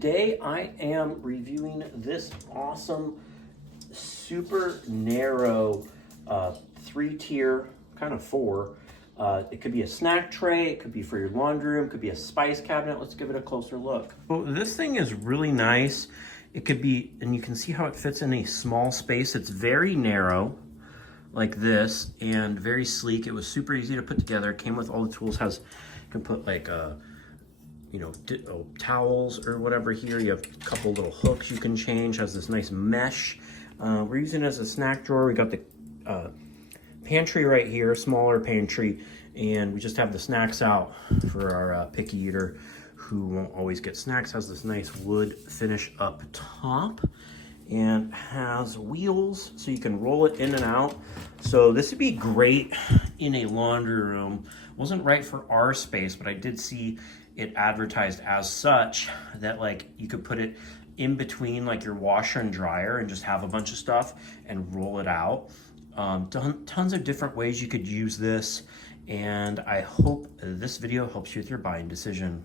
Today I am reviewing this awesome, super narrow, three-tier, kind of four. It could be a snack tray, it could be for your laundry room, it could be a spice cabinet. Let's give it a closer look. So this thing is really nice. It could be, and you can see how it fits in a small space. It's very narrow, like this, and very sleek. It was super easy to put together. It came with all the tools. You can put like towels or whatever here. You have a couple little hooks you can change. Has this nice mesh. We're using it as a snack drawer. We got the pantry right here, smaller pantry, and we just have the snacks out for our picky eater who won't always get snacks. Has this nice wood finish up top and has wheels so you can roll it in and out. So this would be great in a laundry room. Wasn't right for our space, but I did see it advertised as such, that like you could put it in between like your washer and dryer and just have a bunch of stuff and roll it out. Tons of different ways you could use this, and I hope this video helps you with your buying decision.